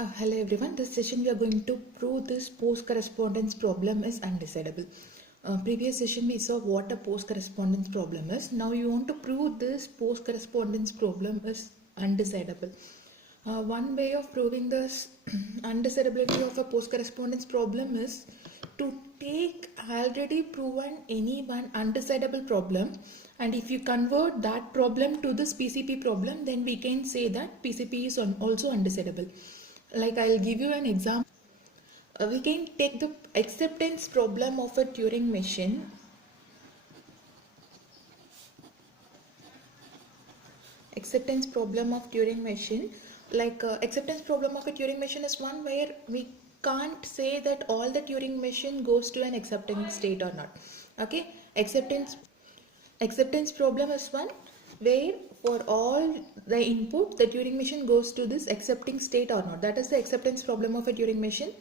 Hello everyone, this session we are going to prove this post correspondence problem is undecidable. Previous session we saw what a post correspondence problem is. Now you want to prove this post correspondence problem is undecidable. One way of proving this undecidability of a post correspondence problem is to take already proven any one undecidable problem, and if you convert that problem to this PCP problem, then we can say that PCP is also undecidable. Like I'll give you an example. We can take the acceptance problem of a Turing machine. Acceptance problem of Turing machine. Acceptance problem of a Turing machine is one where we can't say that all the Turing machine goes to an accepting state or not. Okay, acceptance problem is one where for all the input the Turing machine goes to this accepting state or not. That is the acceptance problem of a Turing machine.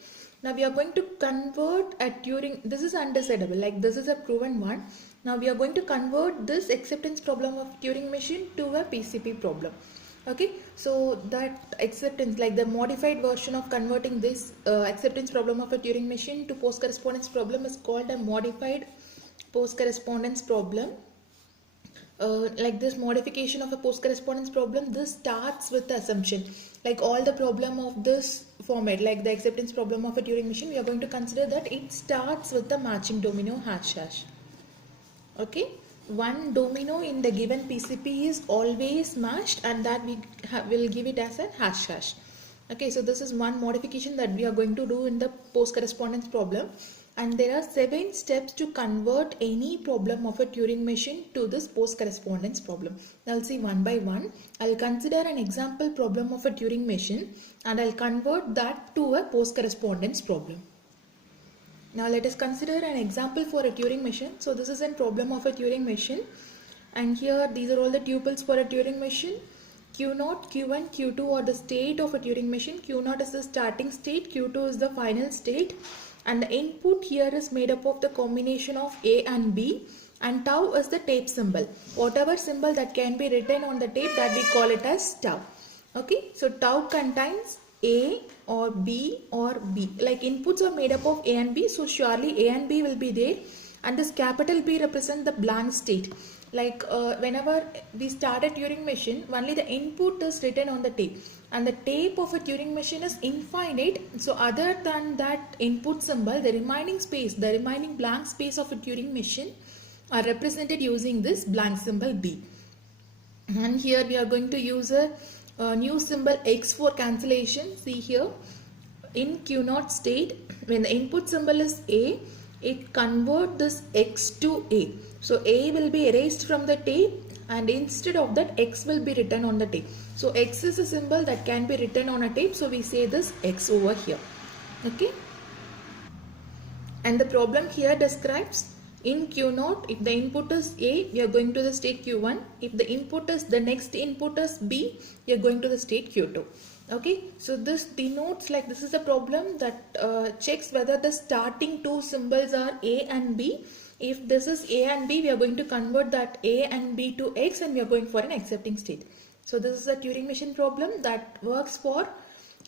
Now we are going to convert a Turing, this is undecidable, like this is a proven one. Now we are going to convert this acceptance problem of Turing machine to a PCP problem. Okay, so that acceptance, like the modified version of converting this acceptance problem of a Turing machine to post correspondence problem is called a modified post correspondence problem. Like this modification of a post correspondence problem, this starts with the assumption, like all the problem of this format, like the acceptance problem of a Turing machine, we are going to consider that it starts with the matching domino hash. Okay, one domino in the given PCP is always matched, and that we will give it as a hash. Okay, so this is one modification that we are going to do in the post correspondence problem. And there are 7 steps to convert any problem of a Turing machine to this post correspondence problem. Now I'll see one by one. I'll consider an example problem of a Turing machine and I'll convert that to a post correspondence problem. Now let us consider an example for a Turing machine. So this is a problem of a Turing machine, and here these are all the tuples for a Turing machine. Q0, Q1, Q2 are the state of a Turing machine. Q0 is the starting state, Q2 is the final state. And the input here is made up of the combination of A and B, and tau is the tape symbol. Whatever symbol that can be written on the tape, that we call it as tau. Okay, so tau contains A or B or B. Like inputs are made up of A and B, so surely A and B will be there, and this capital B represents the blank state. Like whenever we start a Turing machine, only the input is written on the tape, and the tape of a Turing machine is infinite. So other than that input symbol, the remaining space, the remaining blank space of a Turing machine are represented using this blank symbol B. And here we are going to use a new symbol X for cancellation. See here, in Q0 state, when the input symbol is A, it converts this X to A. So A will be erased from the tape, and instead of that X will be written on the tape. So X is a symbol that can be written on a tape, so we say this X over here. Okay, and the problem here describes in Q0, if the input is A, we are going to the state Q1. If the input is, the next input is B, we are going to the state Q2. Okay, so this denotes, like this is a problem that checks whether the starting two symbols are A and B. If this is A and B, we are going to convert that A and B to X, and we are going for an accepting state. So this is a Turing machine problem that works for,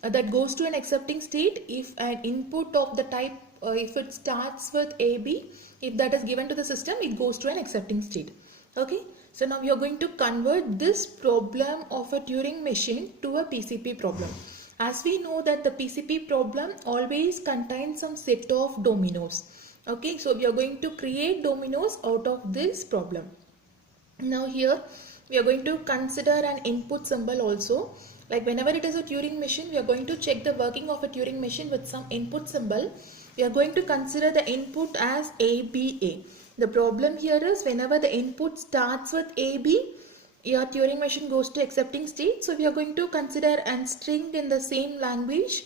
that goes to an accepting state if an input of the type, if it starts with AB, if that is given to the system, it goes to an accepting state. Okay, so now we are going to convert this problem of a Turing machine to a PCP problem. As we know that the PCP problem always contains some set of dominoes. Okay, so we are going to create dominoes out of this problem. Now here we are going to consider an input symbol also. Like whenever it is a Turing machine, we are going to check the working of a Turing machine with some input symbol. We are going to consider the input as ABA. The problem here is whenever the input starts with AB, your Turing machine goes to accepting state. So we are going to consider a string in the same language,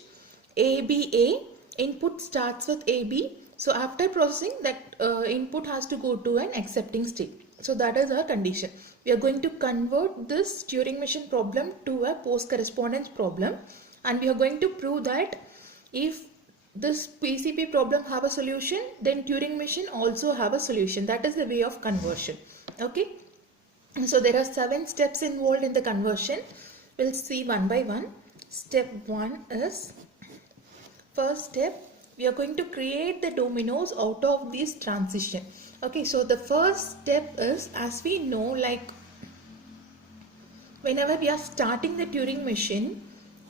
ABA. Input starts with AB. So after processing, that input has to go to an accepting state. So that is our condition. We are going to convert this Turing machine problem to a post correspondence problem, and we are going to prove that if this PCP problem have a solution, then Turing machine also have a solution. That is the way of conversion. Okay, so there are 7 steps involved in the conversion. We'll see one by one. Step 1 is, first step, we are going to create the dominoes out of this transition. Okay, so the first step is, as we know, like whenever we are starting the Turing machine,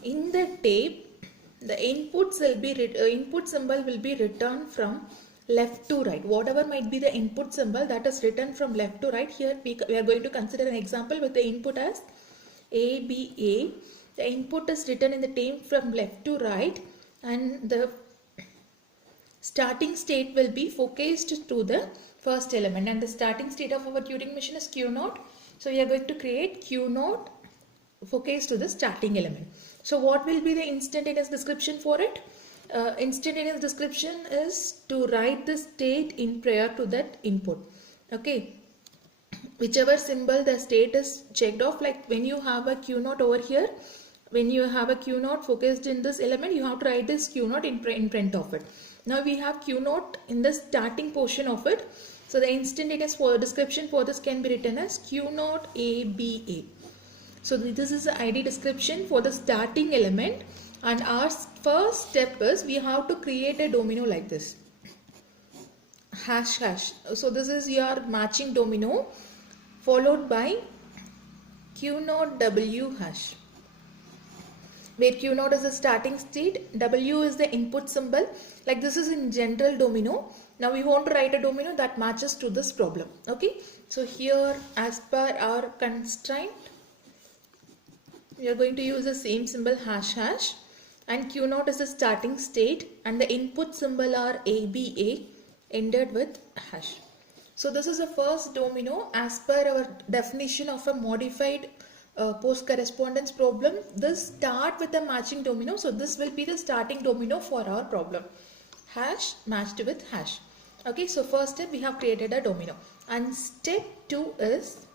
in the tape, the inputs will be input symbol will be written from left to right. Whatever might be the input symbol that is written from left to right. Here we are going to consider an example with the input as ABA. The input is written in the tape from left to right, and the starting state will be focused to the first element, and the starting state of our Turing machine is Q0. So we are going to create Q0 focused to the starting element. So what will be the instantaneous description for it? Instantaneous description is to write the state in prior to that input. Okay, whichever symbol the state is checked off, like when you have a Q0 over here, when you have a Q0 focused in this element, you have to write this Q0 in front of it. Now we have Q0 in the starting portion of it. So the instantaneous description for this can be written as Q0 ABA. So this is the ID description for the starting element, and our first step is we have to create a domino like this. Hash hash. So this is your matching domino followed by Q0 W hash, where Q0 is the starting state, W is the input symbol. Like this is in general domino. Now we want to write a domino that matches to this problem. Okay, so here as per our constraint, we are going to use the same symbol hash hash, and Q0 is the starting state, and the input symbol are ABA ended with hash. So this is the first domino as per our definition of a modified post correspondence problem. This start with a matching domino. So this will be the starting domino for our problem. Hash matched with hash. Okay, so first step we have created a domino, and step 2 is,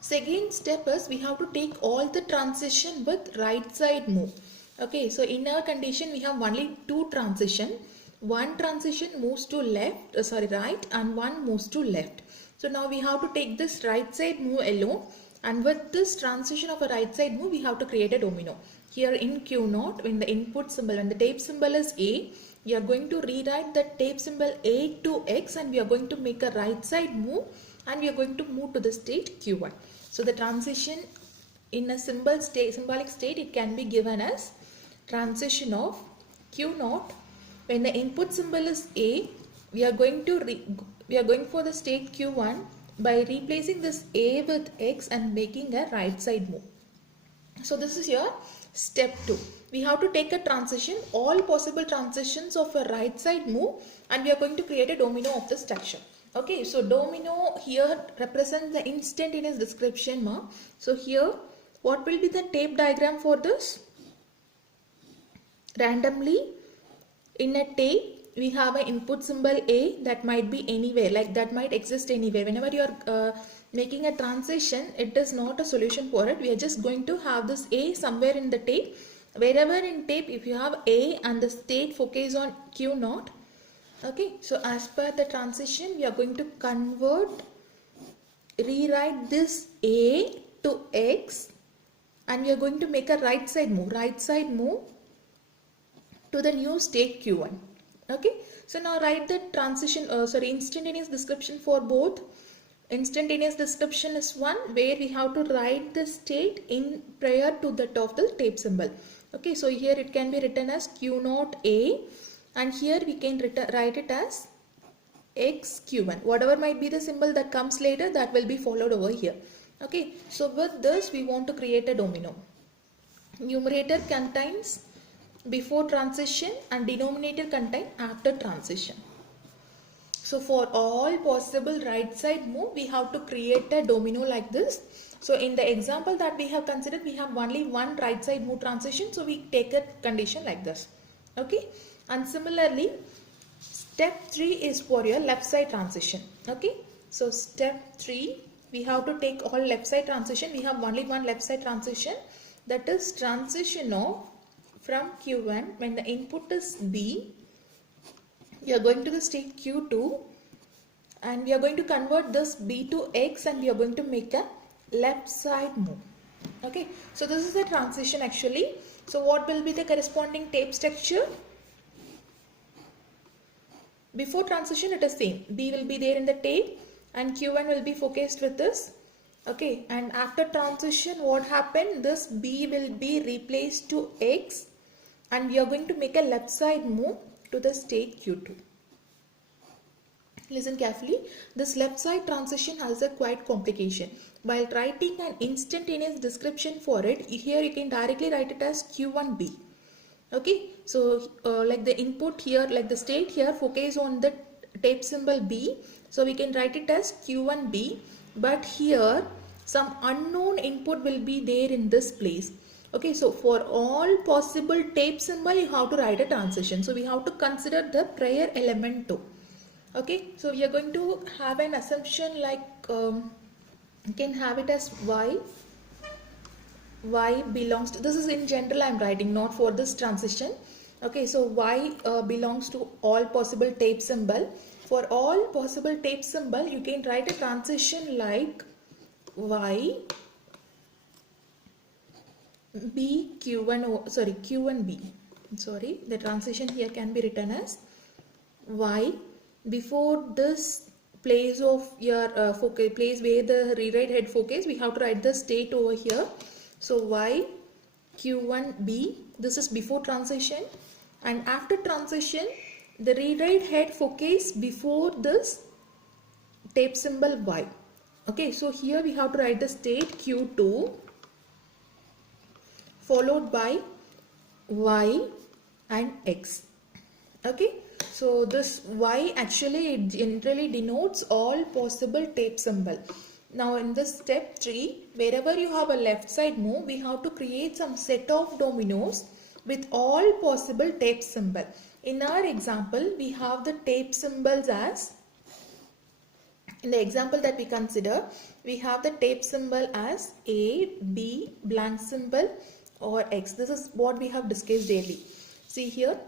second step is we have to take all the transition with right side move. Okay, so in our condition we have only two transition. One transition moves to right, and one moves to left. So now we have to take this right side move alone, and with this transition of a right side move we have to create a domino. Here in Q0, when the input symbol, when the tape symbol is A, we are going to rewrite the tape symbol A to X, and we are going to make a right side move, and we are going to move to the state Q1. So the transition in a symbolic state, it can be given as transition of Q0. When the input symbol is A, we are going for the state Q1 by replacing this A with X and making a right side move. So this is your step 2. We have to take a transition, all possible transitions of a right side move, and we are going to create a domino of the structure. Okay, so domino here represents the instantaneous description. So here, what will be the tape diagram for this? Randomly, in a tape, we have an input symbol A that might be anywhere, like that might exist anywhere. Whenever you are making a transition, it is not a solution for it. We are just going to have this A somewhere in the tape. Wherever in tape, if you have A and the state focus on Q0, okay, so as per the transition, we are going to rewrite this A to X, and we are going to make a right side move to the new state Q1. Okay, so now write the instantaneous description for both. Instantaneous description is one where we have to write the state in prior to that of the tape symbol. Okay, so here it can be written as Q0 A, and here we can write it as XQ1. Whatever might be the symbol that comes later, that will be followed over here. Okay, so with this we want to create a domino. Numerator contains before transition and denominator contain after transition. So for all possible right side move, we have to create a domino like this. So in the example that we have considered, we have only one right side move transition, so we take a condition like this. Okay, and similarly step 3 is for your left side transition. Okay, so step 3, we have to take all left side transition. We have only one left side transition, that is transition of from Q1 when the input is B, we are going to the state Q2, and we are going to convert this B to X, and we are going to make a left side move. Okay, so this is the transition actually. So what will be the corresponding tape structure? Before transition it is same, B will be there in the tape and Q1 will be focused with this. Okay, and after transition what happened, this B will be replaced to X and we are going to make a left side move to the state Q2. Listen carefully, this left side transition has a quite complication. While writing an instantaneous description for it, here you can directly write it as Q1B. Okay, so like the input here, like the state here focus on the tape symbol B, so we can write it as Q1B, but here some unknown input will be there in this place. Okay, so for all possible tape symbol you have to write a transition, so we have to consider the prior element too. Okay, so we are going to have an assumption like you can have it as y belongs to, this is in general I am writing, not for this transition. Okay, so y belongs to all possible tape symbol. For all possible tape symbol you can write a transition like y b q1, sorry, q1b, sorry, the transition here can be written as y before this place of your focus, place where the rewrite head focus, we have to write the state over here. So y q1b, this is before transition, and after transition the rewrite head focus before this tape symbol y. Okay, so here we have to write the state q2 followed by y and x. Okay, so this y actually it generally denotes all possible tape symbol. Now in this step 3, wherever you have a left side move, we have to create some set of dominoes with all possible tape symbol. In our example, we have the tape symbols as, in the example that we consider, we have the tape symbol as A, B, blank symbol or X. This is what we have discussed earlier. See here,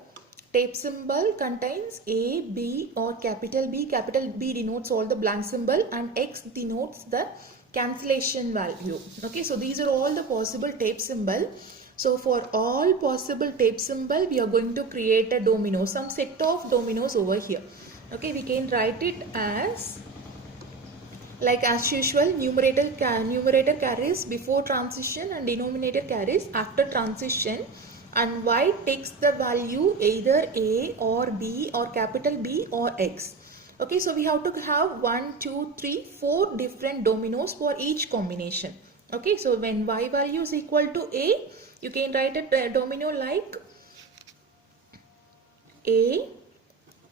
tape symbol contains A, B or capital B. Capital B denotes all the blank symbol and X denotes the cancellation value. Okay, so these are all the possible tape symbol. So for all possible tape symbol, we are going to create a domino, some set of dominoes over here. Okay, we can write it as, like as usual, numerator carries before transition and denominator carries after transition, and y takes the value either A or B or capital B or X. Okay, so we have to have 1, 2, 3, 4 different dominoes for each combination. Okay, so when y value is equal to A, you can write a domino like A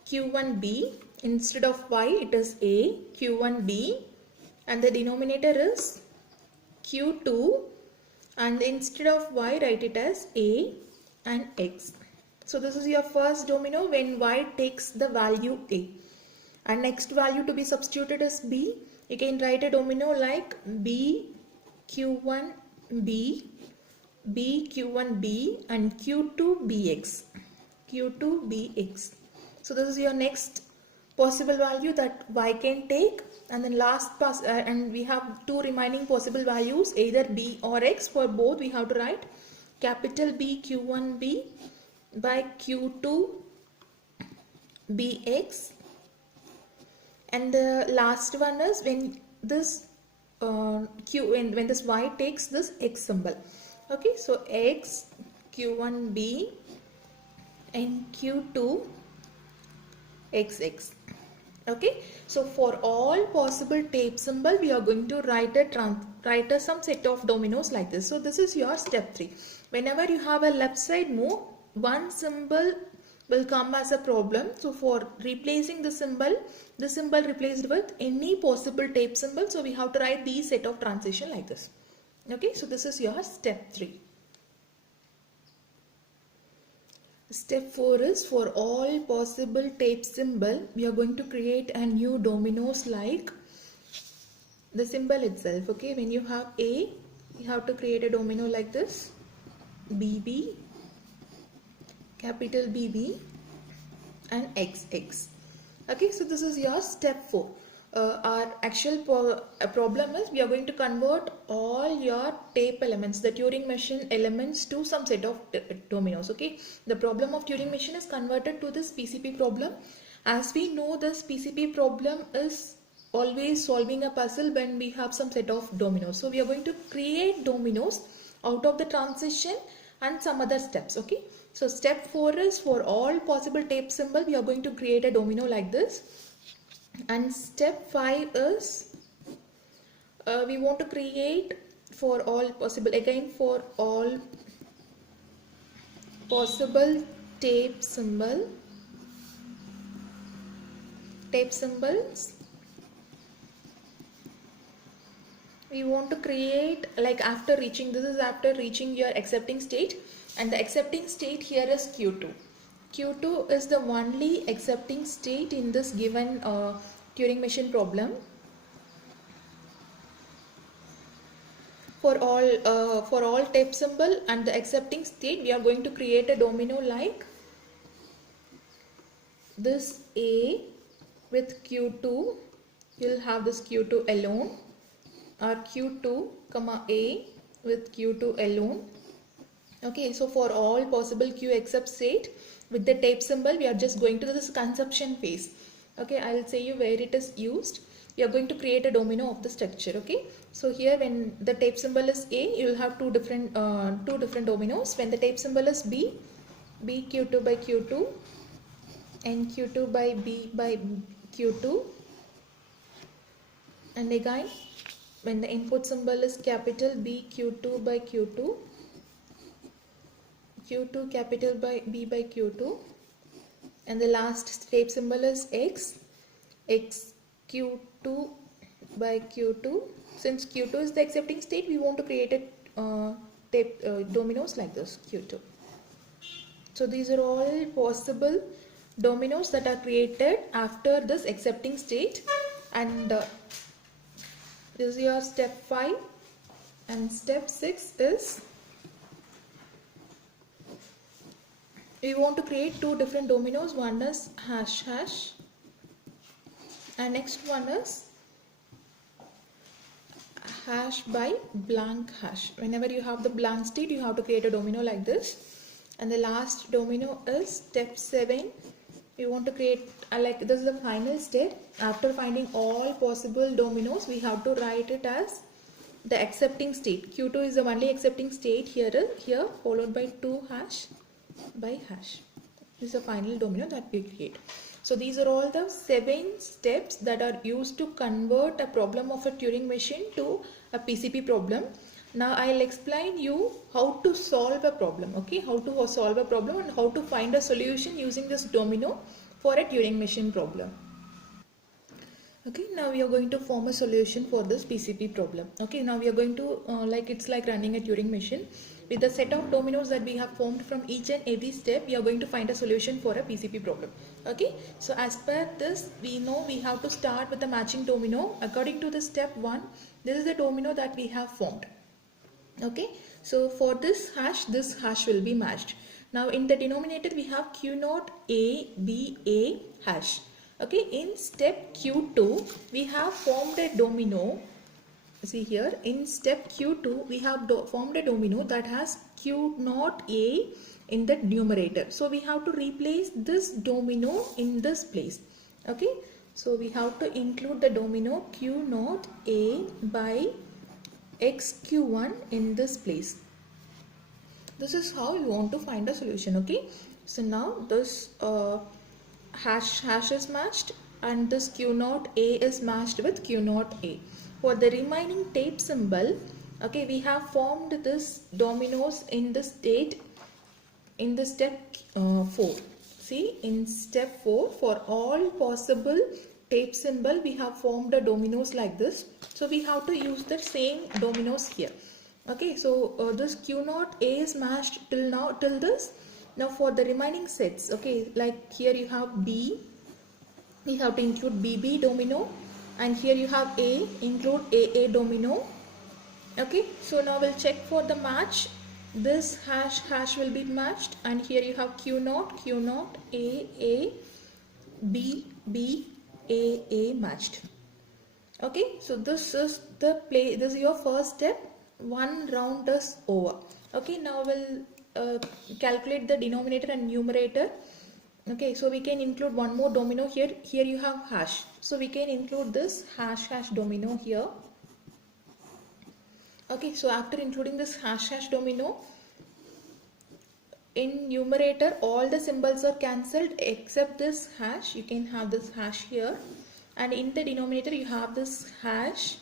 q1b, instead of y it is A q1b, and the denominator is q2, and instead of y write it as A and X. So this is your first domino when y takes the value A, and next value to be substituted is B. You can write a domino like B q1b, B q1b and q2bx, q2bx. So this is your next possible value that y can take, and then last pass and we have 2 remaining possible values, either B or X. For both we have to write capital B q1b by q2bx, and the last one is when this when this y takes this X symbol. Okay, so X q1b and q2 xx. Okay, so for all possible tape symbol we are going to write some set of dominoes like this. So this is your step 3. Whenever you have a left side move, one symbol will come as a problem. So for replacing the symbol replaced with any possible tape symbol, so we have to write these set of transition like this. Okay, so this is your step 3. Step 4 is for all possible tape symbol, we are going to create a new dominoes like the symbol itself. Okay, when you have A, you have to create a domino like this, BB, capital BB and XX. Okay, so this is your step 4. our actual problem is we are going to convert all your tape elements, the Turing machine elements, to some set of dominoes. Okay, the problem of Turing machine is converted to this PCP problem. As we know, this PCP problem is always solving a puzzle when we have some set of dominoes. So we are going to create dominoes out of the transition and some other steps. Okay, so step 4 is for all possible tape symbol we are going to create a domino like this, and step 5 is we want to create for all possible, again for all possible tape symbols, we want to create, like after reaching, this is after reaching your accepting state, and the accepting state here is Q2. Q2 is the only accepting state in this given Turing machine problem. For all tape symbol and the accepting state, we are going to create a domino like this A with Q2. You'll have this Q2 alone, or Q2 comma A with Q2 alone. Okay, so for all possible Q accept state with the tape symbol, we are just going to this conception phase. Okay, I will say you where it is used. We are going to create a domino of the structure. Okay, so here when the tape symbol is A, you will have two different dominoes. When the tape symbol is B, Q2 by Q2 and Q2 by B by Q2, and again when the input symbol is capital B, Q2 by Q2, Q2 capital by B by Q2, and the last tape symbol is X, Q2 by Q2. Since Q2 is the accepting state, we want to create a tape dominoes like this, Q2. So these are all possible dominoes that are created after this accepting state, and this is your step 5, and step 6 is we want to create two different dominoes. One is hash hash, and next one is hash by blank hash. Whenever you have the blank state, you have to create a domino like this. And the last domino is step 7. We want to create like this is the final step. After finding all possible dominoes, we have to write it as the accepting state. Q2 is the only accepting state here, followed by 2 hash by hash. This is the final domino that we create. So these are all the 7 steps that are used to convert a problem of a Turing machine to a PCP problem. Now I'll explain you how to solve a problem. Okay, how to solve a problem and how to find a solution using this domino for a Turing machine problem. Okay, now we are going to form a solution for this PCP problem. Okay, now we are going to it's like running a Turing machine. With the set of dominoes that we have formed from each and every step, we are going to find a solution for a PCP problem. Okay, so as per this, we know we have to start with the matching domino. According to the step 1, this is the domino that we have formed. Okay, so for this hash will be matched. Now in the denominator we have Q0 A B A hash. Okay, in step Q2 we have formed a domino. See here, in step Q2 we have formed a domino that has Q0 A in the numerator. So we have to replace this domino in this place. Okay, so we have to include the domino Q0 A by XQ1 in this place. This is how you want to find a solution. Okay, so now this hash is matched and this Q0 A is matched with Q0 A. For the remaining tape symbol, okay, we have formed this dominoes in the state in the step 4. See, in step 4, for all possible tape symbol we have formed a dominoes like this. So we have to use the same dominoes here. Okay, so this Q0 A is matched till this. Now for the remaining sets, okay, like here you have B, we have to include BB domino, and here you have A, include AA domino. Okay, so now we'll check for the match. This hash will be matched, and here you have Q0 A B B A matched. Okay, so this is this is your first step. One round is over. Okay, now we'll calculate the denominator and numerator. Okay, so we can include one more domino here. Here you have hash. So we can include this hash domino here. Okay, so after including this hash domino, in numerator all the symbols are cancelled except this hash. You can have this hash here, and in the denominator you have this hash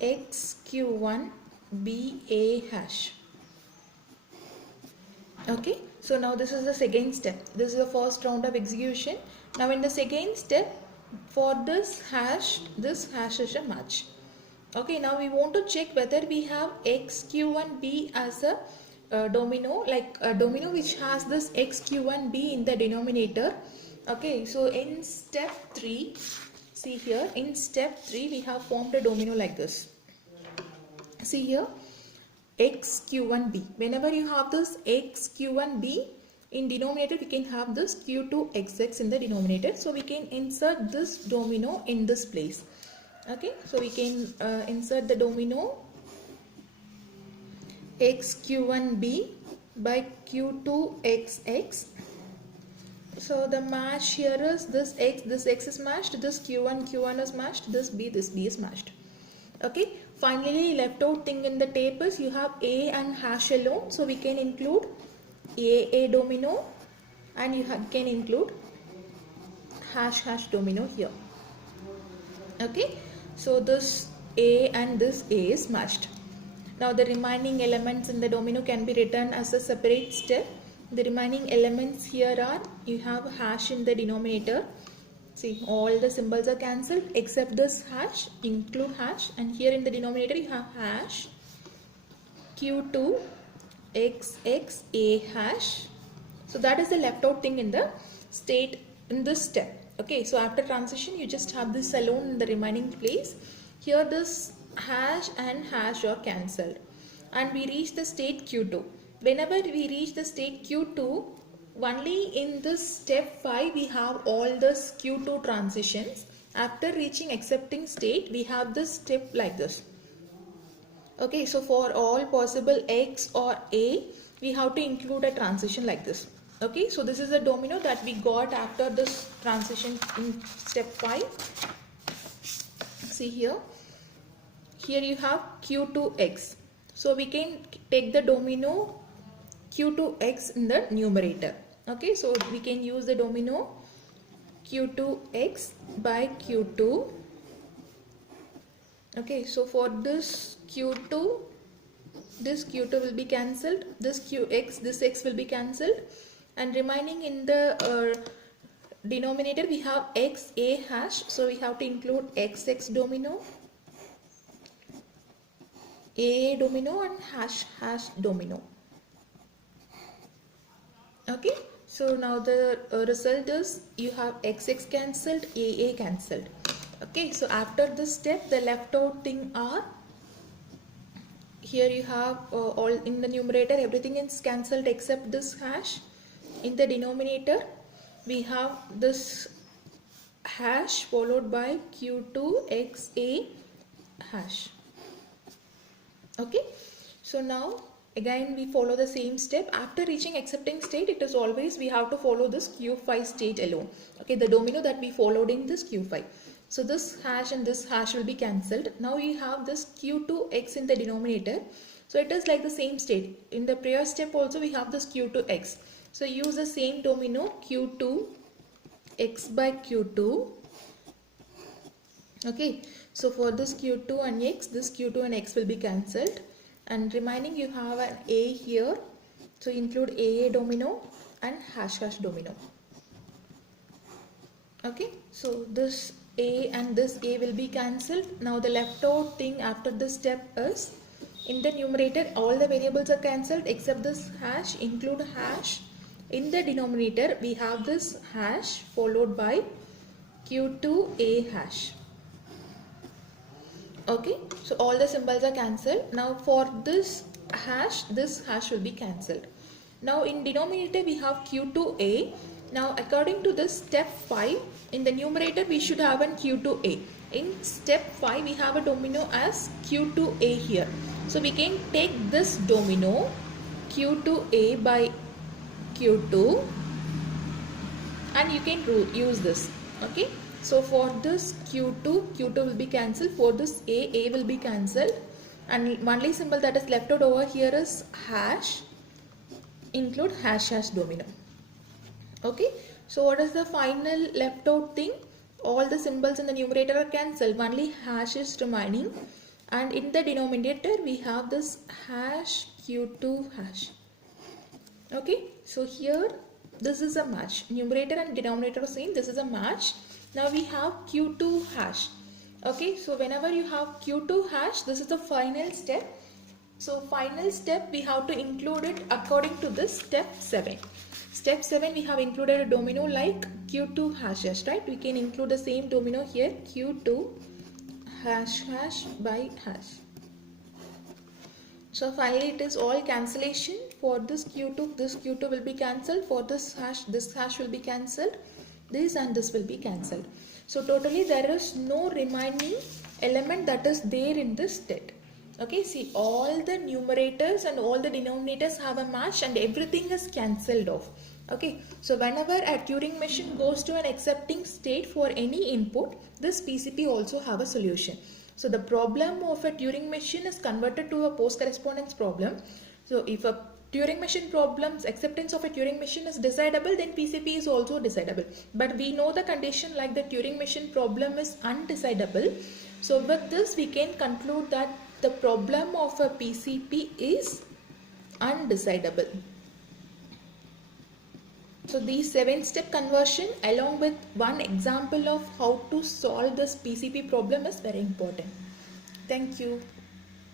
xq1 ba hash. Okay, so now this is the second step. This is the first round of execution. Now in the second step, for this hash is a match. Okay, now we want to check whether we have xq1b as a domino, like a domino which has this xq1b in the denominator. Okay, so in step 3, see here, in step 3 we have formed a domino like this. See here, xq1b. Whenever you have this xq1b in denominator, we can have this q2xx in the denominator. So we can insert this domino in this place. Okay, so we can insert the domino xq1b by q2xx. So the match here is this x is matched, this q1 is matched, this b is matched. Okay, finally left out thing in the tape is you have a and hash alone, so we can include a domino, and you can include hash domino here. Okay, so this a and this a is matched. Now the remaining elements in the domino can be written as a separate step. The remaining elements here are, you have hash in the denominator. See, all the symbols are cancelled except this hash, include hash, and here in the denominator you have hash q2 xx a hash. So that is the left out thing in the state in this step. Okay, so after transition you just have this alone in the remaining place. Here this hash and hash are cancelled and we reach the state q2. Whenever we reach the state q2, only in this step 5 we have all this q2 transitions. After reaching accepting state, we have this step like this. Okay, so for all possible x or a, we have to include a transition like this. Okay, so this is a domino that we got after this transition in step 5. See here, you have q2x. So we can take the domino q2x in the numerator. Okay, so we can use the domino q2x by q2. Okay, so for this q2 will be cancelled, this qx, this x will be cancelled, and remaining in the denominator we have x a hash, so we have to include xx domino, a domino, and hash domino. Okay, so now the result is you have xx cancelled, a cancelled. Okay, so after this step the left out thing are, here you have all in the numerator everything is cancelled except this hash. In the denominator we have this hash followed by q2xa hash. Okay, so now again we follow the same step. After reaching accepting state, it is always we have to follow this q5 state alone. Okay, the domino that we followed in this q5. So this hash and this hash will be cancelled. Now we have this q2x in the denominator. So it is like the same state. In the prior step also we have this q2x. So use the same domino q2x by q2. Okay, so for this q2 and x, this q2 and x will be cancelled. And remaining you have an a here. So include a domino and hash domino. Okay, so this a and this a will be cancelled. Now the left out thing after this step is, in the numerator all the variables are cancelled except this hash, include hash. In the denominator we have this hash followed by q2a hash. Okay, so all the symbols are cancelled. Now for this hash will be cancelled. Now in denominator we have q2a. Now according to this step 5, in the numerator we should have an q2a. In step 5 we have a domino as Q2A here. So we can take this domino Q2A by Q2 and you can use this. Okay, so for this Q2 will be cancelled, for this A will be cancelled, and only symbol that is left out over here is hash, include hash domino. Okay, so what is the final left out thing? All the symbols in the numerator are cancelled, only hash is remaining, and in the denominator we have this hash Q2 hash. Okay, so here this is a match, numerator and denominator are same, this is a match. Now we have Q2 hash. Okay, so whenever you have Q2 hash, this is the final step. So final step we have to include it according to this step 7. Step 7 we have included a domino like Q2 hashes, right? We can include the same domino here, Q2 hash by hash. So finally it is all cancellation. For this Q2 will be cancelled, for this hash will be cancelled, this and this will be cancelled. So totally there is no remaining element that is there in this state. Okay, see, all the numerators and all the denominators have a match and everything is cancelled off. Okay, so whenever a Turing machine goes to an accepting state for any input, this PCP also have a solution. So the problem of a Turing machine is converted to a post correspondence problem. So if a Turing machine problem's acceptance of a Turing machine is decidable, then PCP is also decidable. But we know the condition like the Turing machine problem is undecidable. So with this we can conclude that the problem of a PCP is undecidable. So these 7-step conversion along with one example of how to solve this PCP problem is very important. Thank you.